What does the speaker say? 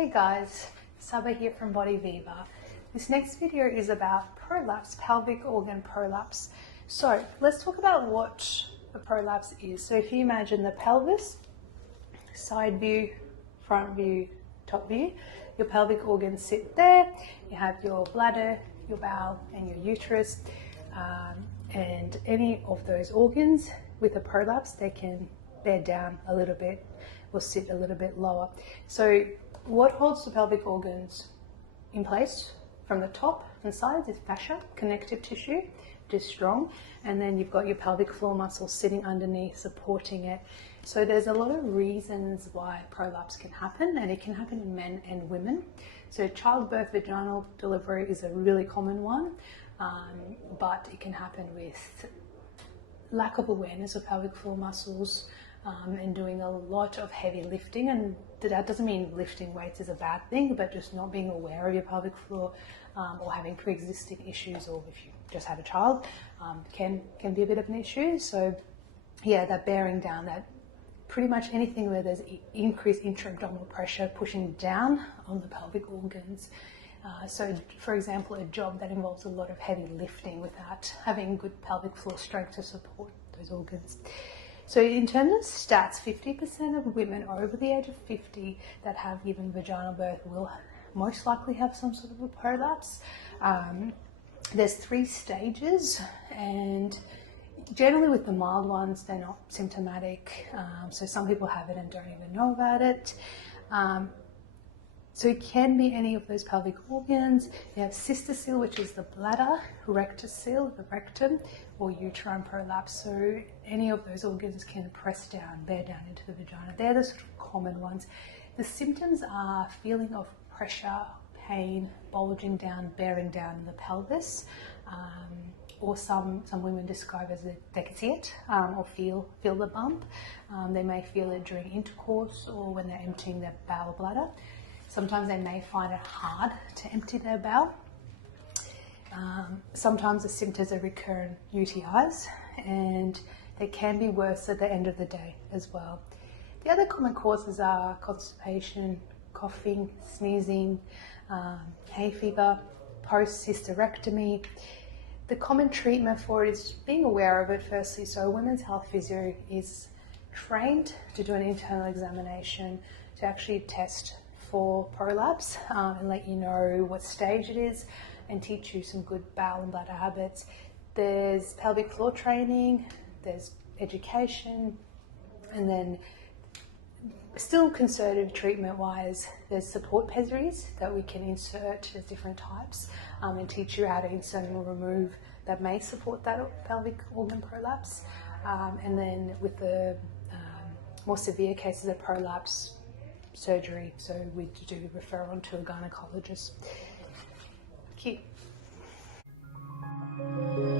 Hey guys, Saba here from Body Viva. This next video is about prolapse, pelvic organ prolapse. So let's talk about what a prolapse is. So if you imagine the pelvis, side view, front view, top view, your pelvic organs sit there. You have your bladder, your bowel and your uterus, and any of those organs with a prolapse, they can bear down a little bit or sit a little bit lower. So what holds the pelvic organs in place from the top and sides is fascia, connective tissue, which is strong, and then you've got your pelvic floor muscles sitting underneath supporting it. So there's a lot of reasons why prolapse can happen, and it can happen in men and women. So childbirth, vaginal delivery is a really common one, but it can happen with lack of awareness of pelvic floor muscles, and doing a lot of heavy lifting. And that doesn't mean lifting weights is a bad thing, but just not being aware of your pelvic floor, or having pre-existing issues, or if you just had a child, can be a bit of an issue. So yeah, that bearing down, that pretty much anything where there's increased intra-abdominal pressure pushing down on the pelvic organs. So for example, a job that involves a lot of heavy lifting without having good pelvic floor strength to support those organs. So in terms of stats, 50% of women over the age of 50 that have given vaginal birth will most likely have some sort of a prolapse. There's 3 stages, and generally with the mild ones, they're not symptomatic. So some people have it and don't even know about it. So it can be any of those pelvic organs. You have cystocele, which is the bladder, rectocele, the rectum, or uterine prolapse. So any of those organs can press down, bear down into the vagina. They're the sort of common ones. The symptoms are feeling of pressure, pain, bulging down, bearing down in the pelvis, or some women describe as they can see it, or feel the bump. They may feel it during intercourse or when they're emptying their bowel bladder. Sometimes they may find it hard to empty their bowel. Sometimes the symptoms are recurrent UTIs, and they can be worse at the end of the day as well. The other common causes are constipation, coughing, sneezing, hay fever, post-hysterectomy. The common treatment for it is being aware of it firstly. So a women's health physio is trained to do an internal examination to actually test for prolapse, and let you know what stage it is and teach you some good bowel and bladder habits. There's pelvic floor training, there's education, and then still conservative treatment wise, there's support pessaries that we can insert. There's different types, and teach you how to insert and remove that may support that pelvic organ prolapse. And then with the more severe cases of prolapse, surgery, so we do refer on to a gynecologist. Thank you.